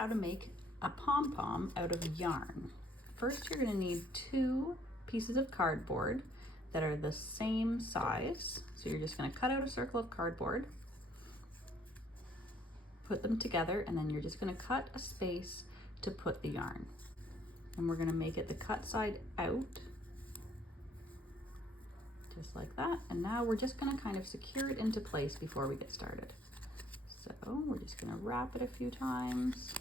how to make a pom-pom out of yarn. First, you're going to need 2 pieces of cardboard that are the same size. So you're just going to cut out a circle of cardboard, put them together, and then you're just going to cut a space to put the yarn. And we're going to make it the cut side out, just like that. And now we're just going to kind of secure it into place before we get started. So we're just going to wrap it a few times.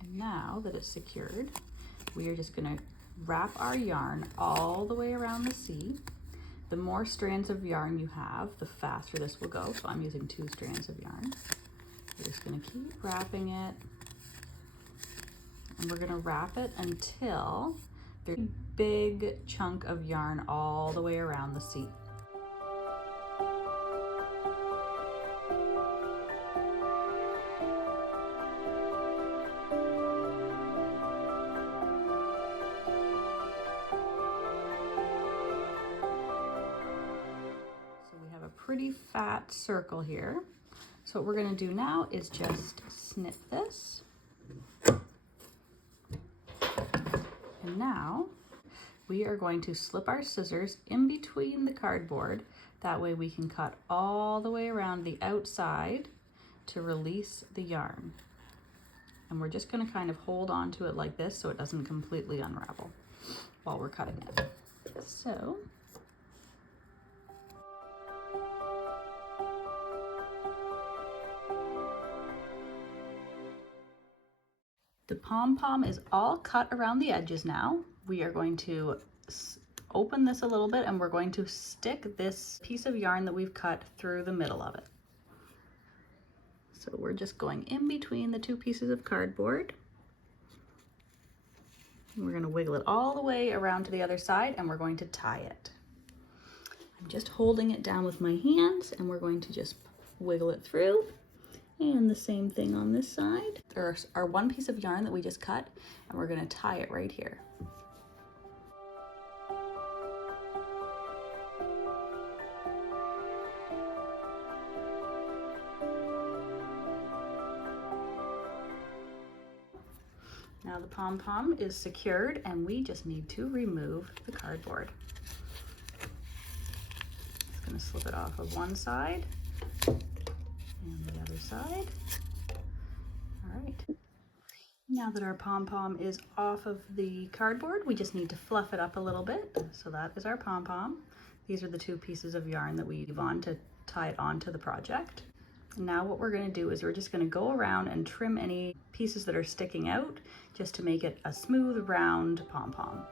And now that it's secured, we are just going to wrap our yarn all the way around the C. The more strands of yarn you have, the faster this will go. So I'm using 2 strands of yarn. We're just going to keep wrapping it. And we're going to wrap it until there's a big chunk of yarn all the way around the C. Pretty fat circle here. So what we're going to do now is just snip this. And now we are going to slip our scissors in between the cardboard. That way we can cut all the way around the outside to release the yarn. And we're just going to kind of hold on to it like this so it doesn't completely unravel while we're cutting it. So the pom-pom is all cut around the edges now. We are going to open this a little bit and we're going to stick this piece of yarn that we've cut through the middle of it. So we're just going in between the 2 pieces of cardboard. And we're going to wiggle it all the way around to the other side and we're going to tie it. I'm just holding it down with my hands and we're going to just wiggle it through. And the same thing on this side. There's our 1 piece of yarn that we just cut, and we're going to tie it right here. Now the pom-pom is secured, and we just need to remove the cardboard. Just going to slip it off of one side. And the other side. All right. Now that our pom-pom is off of the cardboard, we just need to fluff it up a little bit. So that is our pom-pom. These are the 2 pieces of yarn that we leave on to tie it onto the project. And now what we're going to do is we're just going to go around and trim any pieces that are sticking out just to make it a smooth, round pom-pom.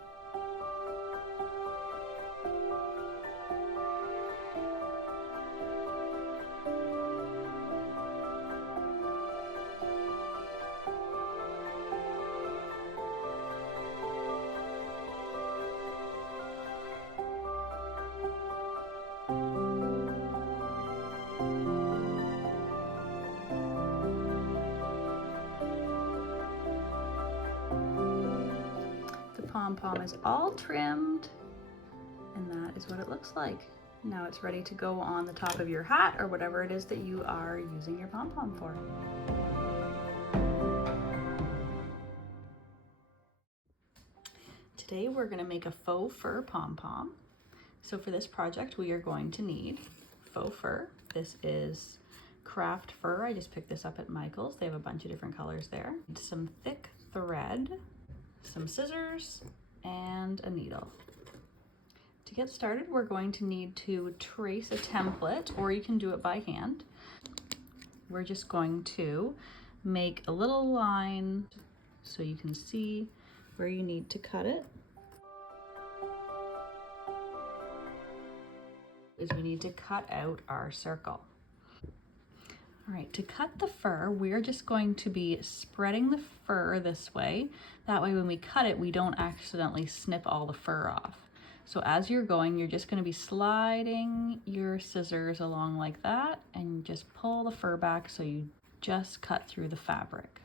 Pom-pom is all trimmed, and that is what it looks like. Now it's ready to go on the top of your hat or whatever it is that you are using your pom-pom for. Today we're going to make a faux fur pom-pom. So for this project we are going to need faux fur. This is craft fur. I just picked this up at Michael's. They have a bunch of different colors there. Some thick thread, some scissors, and a needle. To get started, we're going to need to trace a template, or you can do it by hand. We're just going to make a little line so you can see where you need to cut it. Is we need to cut out our circle. All right, to cut the fur, we're just going to be spreading the fur this way. That way when we cut it, we don't accidentally snip all the fur off. So as you're going, you're just going to be sliding your scissors along like that and just pull the fur back so you just cut through the fabric.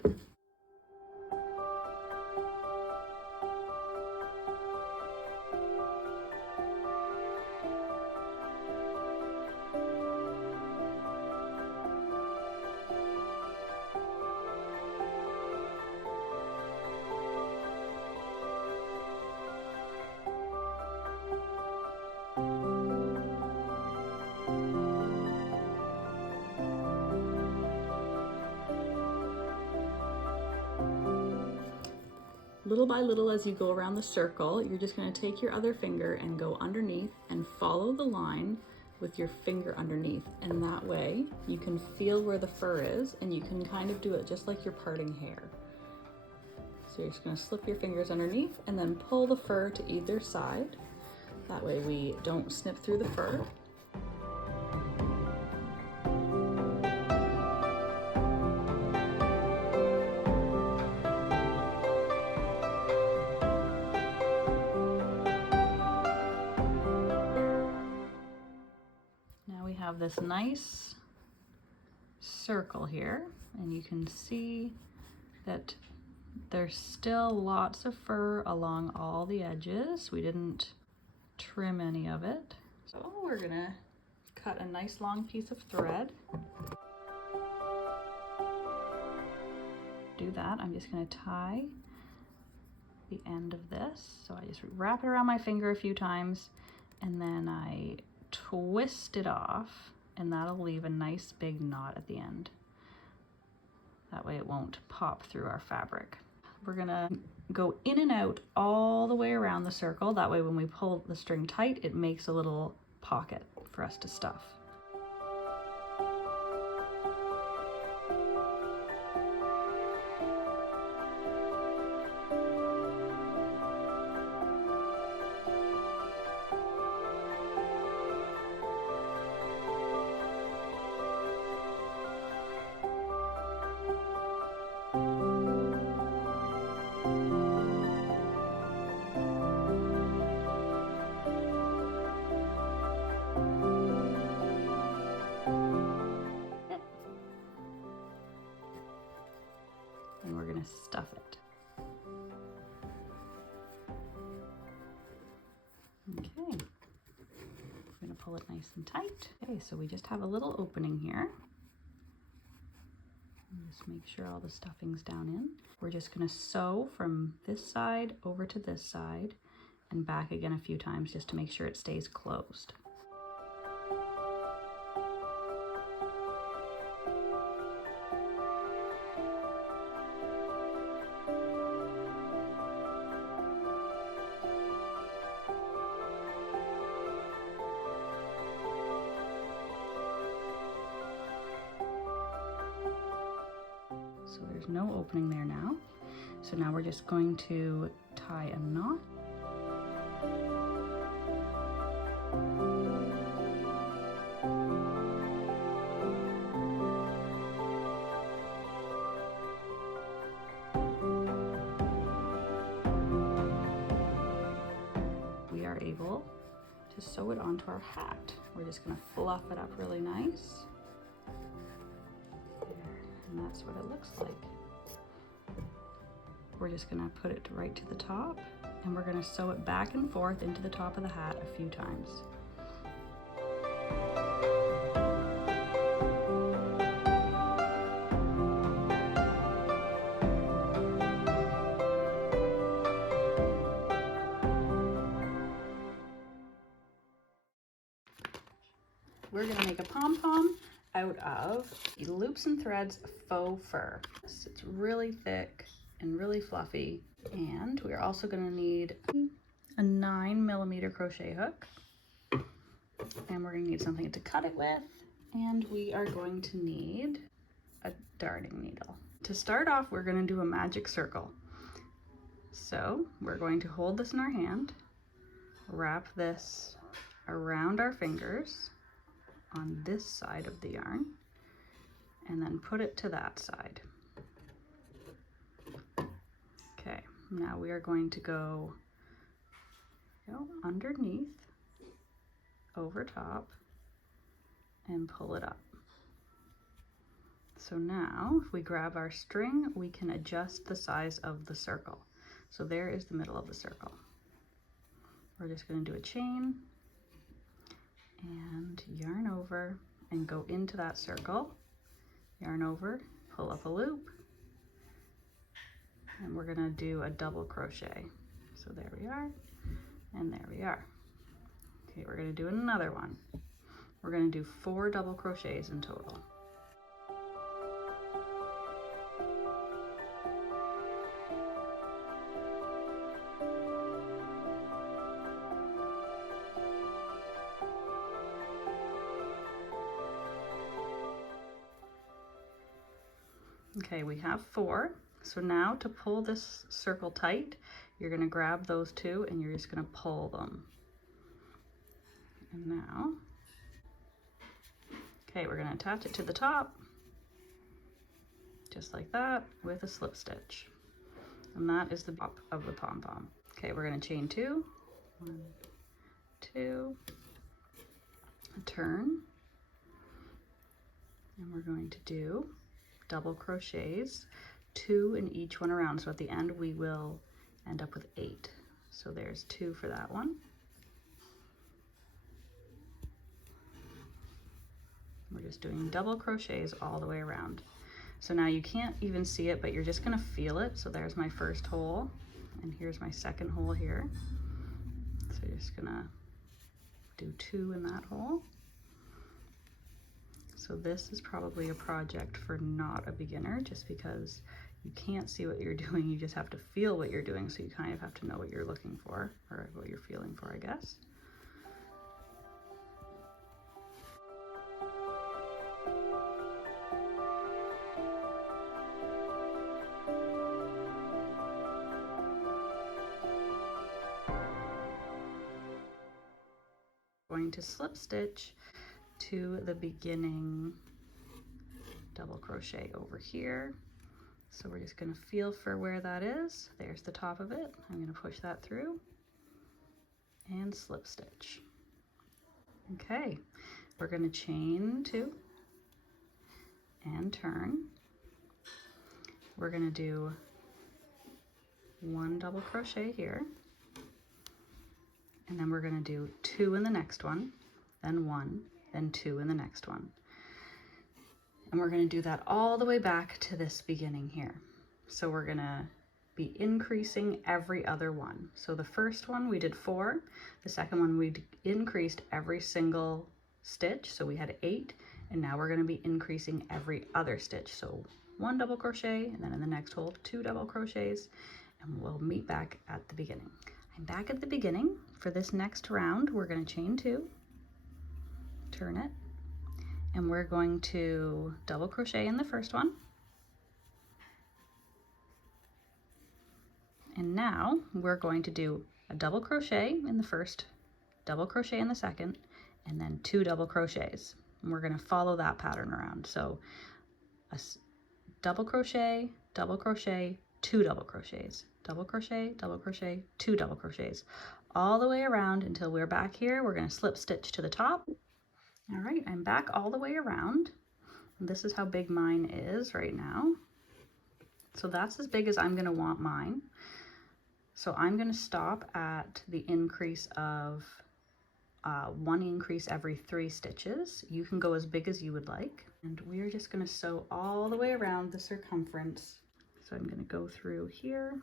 Little by little, as you go around the circle, you're just going to take your other finger and go underneath and follow the line with your finger underneath. And that way you can feel where the fur is, and you can kind of do it just like you're parting hair. So you're just going to slip your fingers underneath and then pull the fur to either side. That way we don't snip through the fur. Now we have this nice circle here, and you can see that there's still lots of fur along all the edges. We didn't trim any of it. So we're gonna cut a nice long piece of thread. Do that, I'm just gonna tie the end of this. So I just wrap it around my finger a few times, and then I twist it off, and that'll leave a nice big knot at the end. That way it won't pop through our fabric. We're gonna go in and out all the way around the circle. That way when we pull the string tight, it makes a little pocket for us to stuff. And we're gonna stuff it. Okay, we're gonna pull it nice and tight. Okay, so we just have a little opening here. And just make sure all the stuffing's down in. We're just gonna sew from this side over to this side and back again a few times just to make sure it stays closed. So there's no opening there now. So now we're just going to tie a knot. We are able to sew it onto our hat. We're just going to fluff it up really nice. And that's what it looks like. We're just gonna put it right to the top, and we're gonna sew it back and forth into the top of the hat a few times. We're gonna make a pom-pom out of Loops and Threads Faux Fur. It's really thick and really fluffy, and we're also going to need a 9mm crochet hook, and we're going to need something to cut it with, and we are going to need a darning needle. To start off, we're going to do a magic circle. So we're going to hold this in our hand, wrap this around our fingers on this side of the yarn, and then put it to that side. Okay, now we are going to go underneath, over top, and pull it up. So now if we grab our string, we can adjust the size of the circle. So there is the middle of the circle. We're just going to do a chain and yarn over and go into that circle, yarn over, pull up a loop, and we're going to do a double crochet. So there we are, and there we are. Okay, we're going to do another one. We're going to do 4 double crochets in total. Okay, we have 4. So now to pull this circle tight, you're going to grab those 2 and you're just going to pull them. And now, okay, we're going to attach it to the top, just like that, with a slip stitch. And that is the top of the pom-pom. Okay, we're going to chain 2. 1, 2, a turn, and we're going to do double crochets, 2 in each one around. So at the end we will end up with 8. So there's 2 for that one. We're just doing double crochets all the way around. So now you can't even see it, but you're just gonna feel it. So there's my first hole, and here's my second hole here. So you're just gonna do 2 in that hole. So this is probably a project for not a beginner, just because you can't see what you're doing, you just have to feel what you're doing, so you kind of have to know what you're looking for, or what you're feeling for, I guess. Going to slip stitch to the beginning double crochet over here. So we're just going to feel for where that is. There's the top of it. I'm going to push that through and slip stitch. Okay, we're going to chain 2 and turn. We're going to do 1 double crochet here, and then we're going to do 2 in the next one, then 1, then 2 in the next one. And we're going to do that all the way back to this beginning here. So we're going to be increasing every other one. So the first one we did 4, the second one we increased every single stitch, so we had 8, and now we're going to be increasing every other stitch. So 1 double crochet, and then in the next hole 2 double crochets, and we'll meet back at the beginning. I'm back at the beginning. For this next round, we're going to chain 2, turn it, and we're going to double crochet in the first one. And now we're going to do a double crochet in the first, double crochet in the second, and then 2 double crochets. And we're going to follow that pattern around. So a double crochet, 2 double crochets, double crochet, 2 double crochets, all the way around until we're back here. We're going to slip stitch to the top. All right, I'm back all the way around. This is how big mine is right now. So that's as big as I'm going to want mine. So I'm going to stop at the increase of 1 increase every 3 stitches. You can go as big as you would like. And we're just going to sew all the way around the circumference. So I'm going to go through here.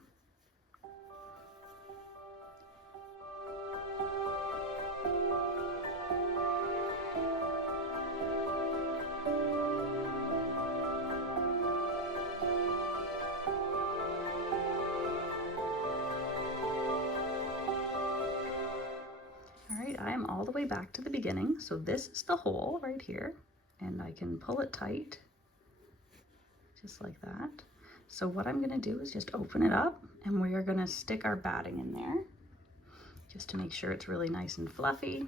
I am all the way back to the beginning. So this is the hole right here, and I can pull it tight just like that. So what I'm going to do is just open it up, and we are going to stick our batting in there just to make sure it's really nice and fluffy.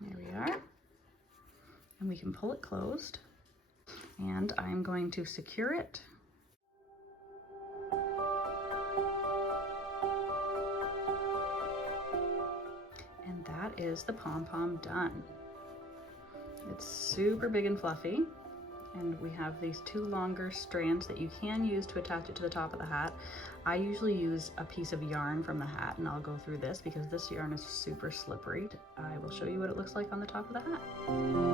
There we are. And we can pull it closed, and I'm going to secure it. Is the pom-pom done. It's super big and fluffy, and we have these 2 longer strands that you can use to attach it to the top of the hat. I usually use a piece of yarn from the hat, and I'll go through this because this yarn is super slippery. I will show you what it looks like on the top of the hat.